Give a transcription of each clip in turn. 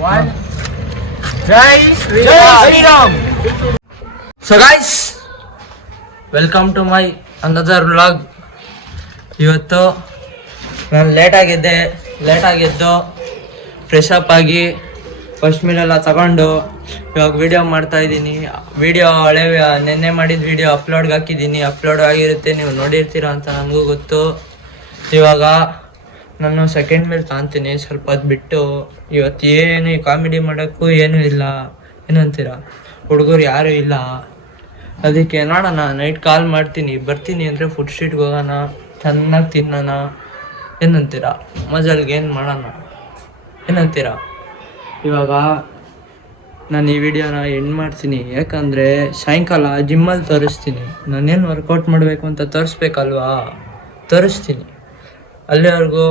One. Jai Shriram. So guys, welcome to my another vlog. ಇವತ್ತು ನಾನು ಲೇಟಾಗಿದ್ದು fresh up ಆಗಿ first ಮೀಲೆಲ್ಲ ತಗೊಂಡು ಇವಾಗ ವಿಡಿಯೋ ಮಾಡ್ತಾ ಇದ್ದೀನಿ. ವಿಡಿಯೋ ನೆನ್ನೆ ಮಾಡಿದ ವಿಡಿಯೋ ಅಪ್ಲೋಡ್ಗೆ ಹಾಕಿದ್ದೀನಿ. ಅಪ್ಲೋಡ್ ಆಗಿರುತ್ತೆ, ನೀವು ನೋಡಿರ್ತೀರ ಅಂತ ನನಗೂ ಗೊತ್ತು. ಇವಾಗ ನಾನು ಸೆಕೆಂಡ್ ಮೀಲ್ ತಾಂತೀನಿ ಸ್ವಲ್ಪ ಹೊತ್ತು ಬಿಟ್ಟು. ಇವತ್ತು ಏನು ಕಾಮಿಡಿ ಮಾಡೋಕ್ಕೂ ಏನೂ ಇಲ್ಲ, ಏನಂತೀರ, ಹುಡುಗರು ಯಾರೂ ಇಲ್ಲ. ಅದಕ್ಕೆ ನೋಡೋಣ, ನೈಟ್ ಕಾಲ್ ಮಾಡ್ತೀನಿ. ಬರ್ತೀನಿ ಅಂದರೆ ಫುಡ್ ಸ್ಟ್ರೀಟ್ಗೆ ಹೋಗೋಣ, ಚೆನ್ನಾಗಿ ತಿನ್ನೋಣ, ಏನಂತೀರ, ಮಜಲ್ಗೆ ಏನು ಮಾಡೋಣ, ಏನಂತೀರ. ಇವಾಗ ನಾನು ಈ ವಿಡಿಯೋನ ಎಂಡ್ ಮಾಡ್ತೀನಿ, ಯಾಕಂದರೆ ಸಾಯಂಕಾಲ ಜಿಮ್ಮಲ್ಲಿ ತೋರಿಸ್ತೀನಿ. ನಾನೇನು ವರ್ಕೌಟ್ ಮಾಡಬೇಕು ಅಂತ ತೋರಿಸ್ಬೇಕಲ್ವಾ, ತೋರಿಸ್ತೀನಿ. ಅಲ್ಲಿವರೆಗೂ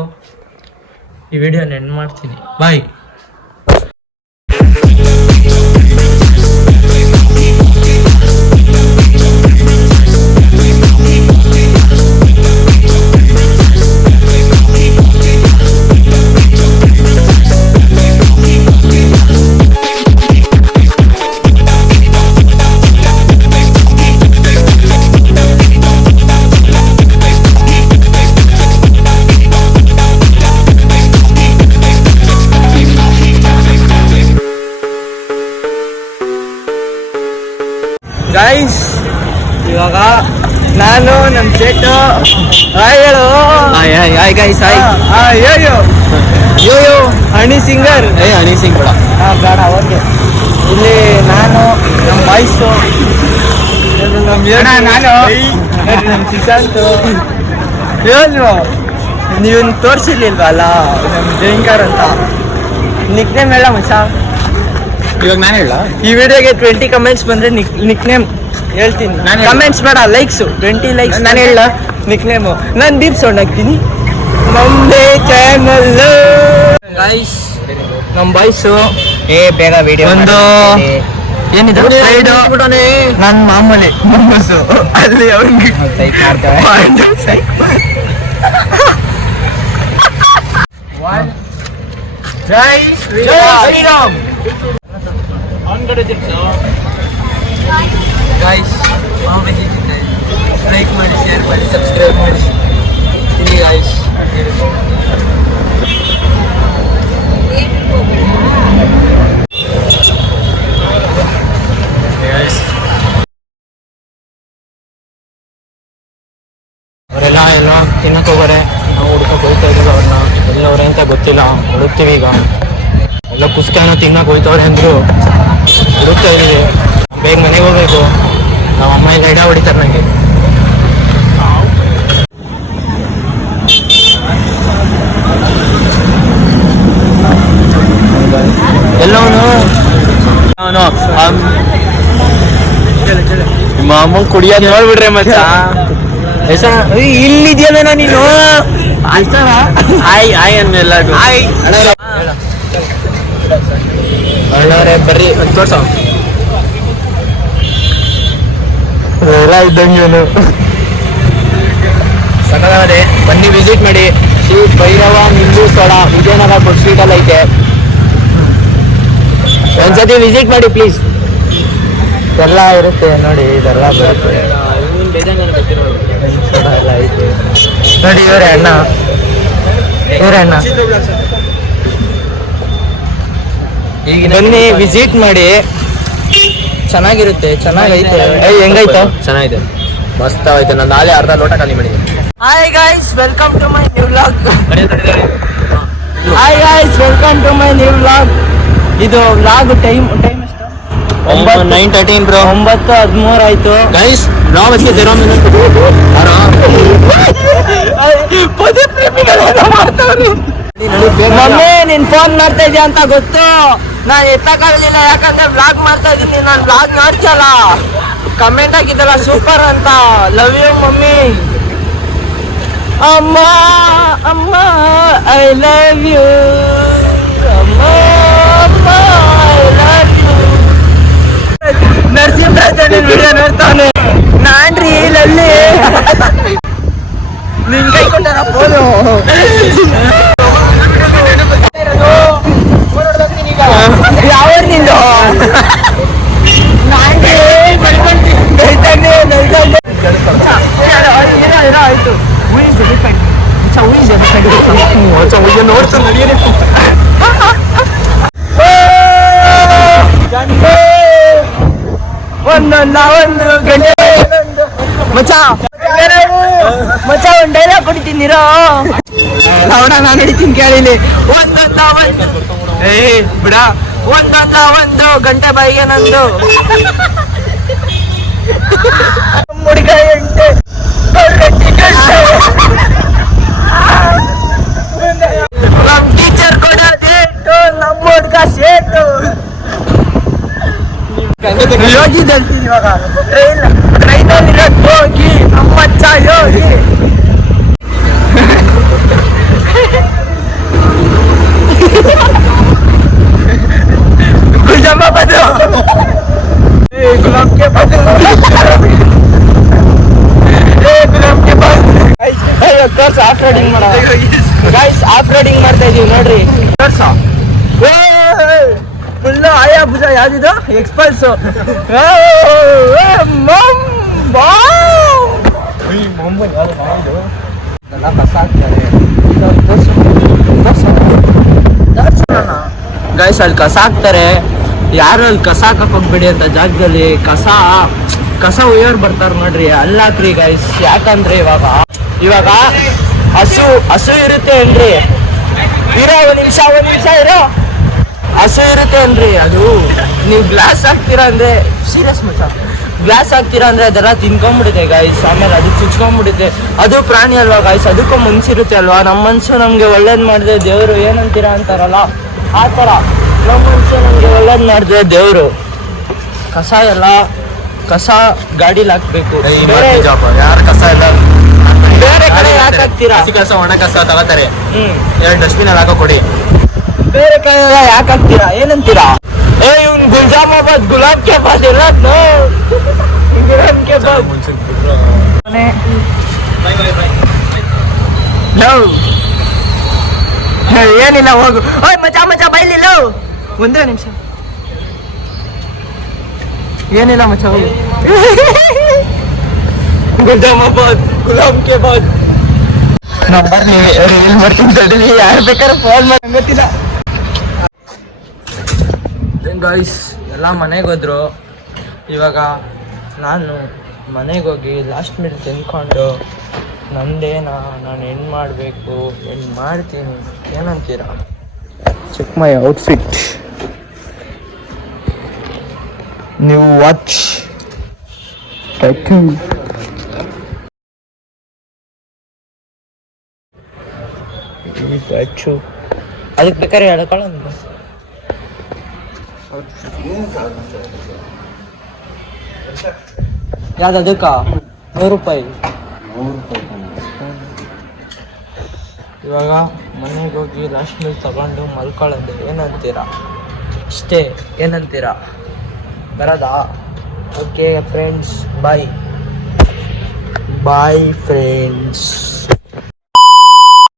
ಈ ವಿಡಿಯೋನ ಎಂಡ್ ಮಾಡ್ತೀನಿ. ಬಾಯ್. ಗೈಸ್, ಇವಾಗ ನಾನು ನಮ್ಮ ಚೇಟು ಹಾಯ್ ಹೇಳು. Hi guys, hi. Yo honey singer. Honey Singh ಬೇಡ, ಬೇಡ, ಓಕೆ. ಇಲ್ಲಿ ನಾನು ನಮ್ಮ ವಾಯ್ಸು, ನಮ್ಮ ಸಿಸಾಂತು. ಏನು ನೀವು ತೋರಿಸಿರ್ಲಿಲ್ವಲ್ಲ ನಮ್ಮ ಜಯಂಕರ್ ಅಂತ ನಿಕ್ ನೇಮ್ ಹೇಳ ಮಚ್ಚ. ಇವಾಗ ನಾನು ಹೇಳ, ಈ ವಿಡಿಯೋಗೆ 20 ಕಮೆಂಟ್ಸ್ ಬಂದರೆ ನಿಕ್ ನೇಮ್ ಹೇಳ್ತೀನಿ. ಕಮೆಂಟ್ಸ್ ಬೇಡ, ಲೈಕ್ಸು 20 ಲೈಕ್ಸ್. ನಾನು ಹೇಳ ನಿಕ್ ನೇಮು. ನಾನು ಡೀಪ್ ಸೌಂಡ್ ಹಾಕ್ತೀನಿ. ನಮ್ಮದೇ ಚಾನಲ್ ಗೈಸ್, ನಮ್ಮ ಬಾಯ್ಸು ಬೇಗ ವಿಡಿಯೋ ಒಂದು ಏನಿದೆ ಸೈಡು ನನ್ನ ಮಾಮೂಲಿ ಮೊಮ್ಮಸು ಅಲ್ಲಿ ಅವ್ನಿಗೆ ಸೈಕ್ ಮಾಡ್ತಾರೆ. ಜೈ ಶ್ರೀರಾಮ್. ಗೈಸ್, ಲೈಕ್ ಮಾಡಿ, ಶೇರ್ ಮಾಡಿ, ಸಬ್ಸ್ಕ್ರೈಬ್ ಮಾಡಿ. ಇಲ್ಲಿ ಗೈಸ್ ಅವರೆಲ್ಲ ಎಲ್ಲ ತಿನ್ನಕ್ಕೆ ಹೋಗೋರೆ. ನಾವು ಹುಡ್ಕಕ್ಕೆ ಹೋಗ್ತಾ ಇದ್ದೀವಿ ಅವ್ರನ್ನ. ಎಲ್ಲವ್ರೆ ಅಂತ ಗೊತ್ತಿಲ್ಲ, ಹುಡುಕ್ತೀವಿ. ಈಗ ಎಲ್ಲ ಕುಸ್ಕನ ತಿನ್ನಕ್ಕೆ ಹೋಗ್ತವ್ರೆ ಅಂದರು, ಹುಡುಕ್ತಾ ಇದ್ದೀವಿ. ಬೇಗ ಮನೆಗೆ ಹೋಗ್ಬೇಕು. ನಾವು ಅಮ್ಮ ಎಲ್ಲ ಎಡ ಹೊಡಿತಾರೆ ನನಗೆ. ಎಲ್ಲವನು ನಿಮ್ಮ ಅಮ್ಮ ಕುಡಿಯೋದು ನೋಡ್ಬಿಡ್ರೆ ಮಚ್ಚ. ಇಲ್ಲಿದ್ಯಲ್ಲ ನೀನು. ಆಯ್ ಆಯ್ ಅನ್ನೆಲ್ಲ ಅಣ್ಣವ್ರೆ ಬರ್ರಿ ಒಂದು ತೋರ್ಸ ಎಲ್ಲ ಇದ್ದಂಗೆ ಸಕಲವರೇ. ಬನ್ನಿ, ವಿಸಿಟ್ ಮಾಡಿ. ಶ್ರೀ ಭೈರವ ನಿಂಬು ಸೋಡಾ ವಿಜಯನಗರ ಫುಡ್ ಸ್ಟ್ರೀಟಲ್ಲಿ ಐತೆ. ಒಂದ್ಸತಿ ವಿಸಿಟ್ ಮಾಡಿ ಪ್ಲೀಸ್. ಎಲ್ಲ ಇರುತ್ತೆ ನೋಡಿ, ಇದೆಲ್ಲ ಬರುತ್ತೆ. ಸೋಡಾ ಎಲ್ಲ ಐತೆ ನೋಡಿ. ಇವರೇ ಅಣ್ಣ. ಈಗ ಬನ್ನಿ, ವಿಸಿಟ್ ಮಾಡಿ, ಚೆನ್ನಾಗಿರುತ್ತೆ, ಚೆನ್ನಾಗೈತೆ. ಹೆಂಗಾಯ್ತು? ಚೆನ್ನಾಗಿದೆ, ಮಸ್ತ್ ಆಯ್ತು. ನಾನು ನಾಳೆ ಅರ್ಧ ಲೋಟ ಖಾಲಿ ಮಾಡಿದ್ದೀನಿ. Hi guys, welcome to my new vlog. Hi guys, welcome to my new vlog. ಇದು ವ್ಲಾಗ್ ಟೈಮ್ ಎಷ್ಟು? 9:13 ಬ್ರೋ. 9:13 ಆಯ್ತು ಗೈಸ್. ನಾವು ಮಮ್ಮಿ ನೀನ್ ಫೋನ್ ಮಾಡ್ತಾ ಇದೀಯ ಅಂತ ಗೊತ್ತು, ನಾನು ಎತ್ತಕ್ಕಾಗಲಿಲ್ಲ. ಯಾಕಂದ್ರೆ ವ್ಲಾಗ್ ಮಾಡ್ತಾ ಇದೀನಿ. ನಾನು ವ್ಲಾಗ್ ಮಾಡ್ತಿಯಲ್ಲ, ಕಮೆಂಟ್ ಹಾಕಿದ್ದಲ್ಲ ಸೂಪರ್ ಅಂತ. Love you mummy. ಅಮ್ಮ ಅಮ್ಮ ಐ ಲವ್ ಯು. ಅಮ್ಮ ಅಮ್ಮ I love you. Narasimharaja video ನೋಡ್ತಾನೆ. ನಾನ್ರಿ ಇಲ್ಲಿ ನಿನ್ ಕೈ ಕೊಟ್ಟಾರ ಫೋನು. ಒಂದು ಗಂಟೆ ಮಚ್ಚ ಮಚ್ಚ ಒಂದು ಡೈಲಾಗ್ ಕೊಡ್ತೀನಿರೋ ಲವಣ ನಾನು ಹಿಡಿತೀನಿ ಕೇಳಿಲಿ ಒಂದೊಂದ ಒಂದು ಬಿಡ ಒಂದೊಂದ ಒಂದು ಗಂಟೆ ಬಾಯಿಗೆ ನಂದು ಮುಡಿಗ ಎಂಟೆ ನಮ್ ಟೀಚರ್ ಕೊಡೋದೇಟು ನಮ್ಮ ಹುಡ್ಗ ಸೇಟು ಯೋಗಿದಲ್ತೀನಿ ಇವಾಗ ಟ್ರೈನಲ್ಲಿ ಹೋಗಿ ನಮ್ಮಚ್ಚ ಯೋಗಿ ಗುಲಾಮ ಬದು ಗುಲಾಮ್ ಕೆ ಬದು ಗುಲಾಮ್ ಕೆ ಬದು ಕರ್ಸ್ ಆಫ್ ರೋಡಿಂಗ್ ಮಾಡ ಗೈಸ್ ಆಫ್ ರೋಡಿಂಗ್ ಮಾಡ್ತಾ ಇದೀವಿ ನೋಡ್ರಿ ಕರ್ಸ ಫುಲ್ ಆಯಾ ಭುಜ ಯಾವ್ದಿದು ಎಕ್ಸ್ಪಲ್ಸ್ ಗೈಸ್ ಅಲ್ಲಿ ಕಸ ಹಾಕ್ತಾರೆ ಯಾರು ಅಲ್ಲಿ ಕಸ ಹಾಕಕ್ ಹೋಗ್ಬೇಡಿ ಅಂತ ಜಾಗದಲ್ಲಿ ಕಸ ಒಯ್ಯೋರು ಬರ್ತಾರ ನೋಡ್ರಿ ಅಲ್ಲಿ ಹಾಕ್ರಿ ಗೈಸ್ ಯಾಕಂದ್ರೆ ಇವಾಗ ಹಸು ಇರುತ್ತೆ ಏನ್ರಿ ಇರೋ ಒಂದ್ ನಿಮಿಷ ಇರೋ ಹಸು ಇರುತ್ತೆ ಅನ್ರಿ ಅದು ನೀವು ಗ್ಲಾಸ್ ಹಾಕ್ತೀರಾ ಅಂದ್ರೆ ಸೀರಿಯಸ್ ಮಚ್ಚ ಗ್ಲಾಸ್ ಹಾಕ್ತೀರಾ ಅಂದ್ರೆ ಅದೆಲ್ಲ ತಿನ್ಕೊಂಡ್ಬಿಡುತ್ತೆ ಗಾಯ್ಸ್ ಆಮೇಲೆ ಅದು ಚುಚ್ಕೊಂಡ್ಬಿಡುತ್ತೆ ಅದು ಪ್ರಾಣಿ ಅಲ್ವಾ ಗಾಯ್ಸ್ ಅದಕ್ಕೂ ಮನ್ಸಿರುತ್ತೆ ಅಲ್ವಾ ನಮ್ಮ ಮನ್ಸು ನಮ್ಗೆ ಒಳ್ಳೇದ್ ಮಾಡಿದ್ರೆ ದೇವ್ರು ಏನಂತೀರಾ ಅಂತಾರಲ್ಲ ಆ ತರ ನಮ್ಮ ಮನ್ಸು ನಮ್ಗೆ ಒಳ್ಳೇದ್ ಮಾಡಿದ್ರೆ ದೇವ್ರು ಕಸ ಗಾಡಿಲಿ ಹಾಕ್ಬೇಕು ಯಾರು ಕಸ ಎಲ್ಲ ಬೇರೆ ಕಡೆ ಯಾಕೆ ಹಾಕ್ತೀರಾ ಹಸಿ ಕಸ ಒಣ ಕಸ ತಗೋತಾರೆ 2 ಡಸ್ಟ್ಬಿನ್ ಅಲ್ಲಿ ಹಾಕೋ ಕೊಡಿ ಬೇರೆ ಕಡೆ ಎಲ್ಲ ಯಾಕೆ ಹಾಕ್ತೀರಾ ಏನಂತೀರಾ ಇವ್ನ್ ಗುಲ್ಜಾಮಾಬಾದ್ ಗುಲಾಬ್ ಕೆ ಬಾದ್ ಎಲ್ಲ ಗುಲಾಬ್ ಕೆ ಬಾದ್ ಏನಿಲ್ಲ ಹೋಗು ಓಯ್ ಮಚ್ಚ ಬೈಲಿಲ್ಲ ಒಂದೇ ನಿಮಿಷ ಏನಿಲ್ಲ ಮಚ್ಚ ಹೋಗು ಗುಲ್ಜಾಮಾಬಾದ್ ಗುಲಾಬ್ ಕೆ ಬಾದ್ ನಂಬರ್ ರೀಲ್ ಮಾಡ್ತೀನಿ ತಡೀಲಿ ಯಾರು ಬೇಕಾದ್ರೆ ಫೋನ್ ಮಾಡಿ ಗೊತ್ತಿಲ್ಲ ಗಾಯ್ಸ್ ಎಲ್ಲ ಮನೆಗೆ ಹೋದ್ರು ಇವಾಗ ನಾನು ಮನೆಗೆ ಹೋಗಿ ಲಾಸ್ಟ್ ಮಿನಿಟ್ ತಿನ್ಕೊಂಡು ನಂದೇನ ನಾನು ಹೆಣ್ಣು ಮಾಡಬೇಕು ಹೆಣ್ಣು ಮಾಡ್ತೀನಿ ಏನಂತೀರಾ ಚೆಕ್ ಮೈ ಔಟ್ಫಿಟ್ ನೀವು ವಾಚ್ ವಾಚು ಅದಕ್ಕೆ ಬೇಕಾದ್ರೆ ಹೇಳ್ಕೊಳ್ಳ ಯಾವ್ದು ಅದಕ್ಕ 100 ರೂಪಾಯಿ ಇವಾಗ ಮನೆಗೆ ಹೋಗಿ ಲಾಸ್ಟ್ ಮೀಲ್ ತಗೊಂಡು ಮಲ್ಕೊಳ್ಳೋದು ಏನಂತೀರಾ ಇಷ್ಟೇ ಏನಂತೀರಾ ಬರೋದಾ ಓಕೆ ಫ್ರೆಂಡ್ಸ್ ಬಾಯ್ ಫ್ರೆಂಡ್ಸ್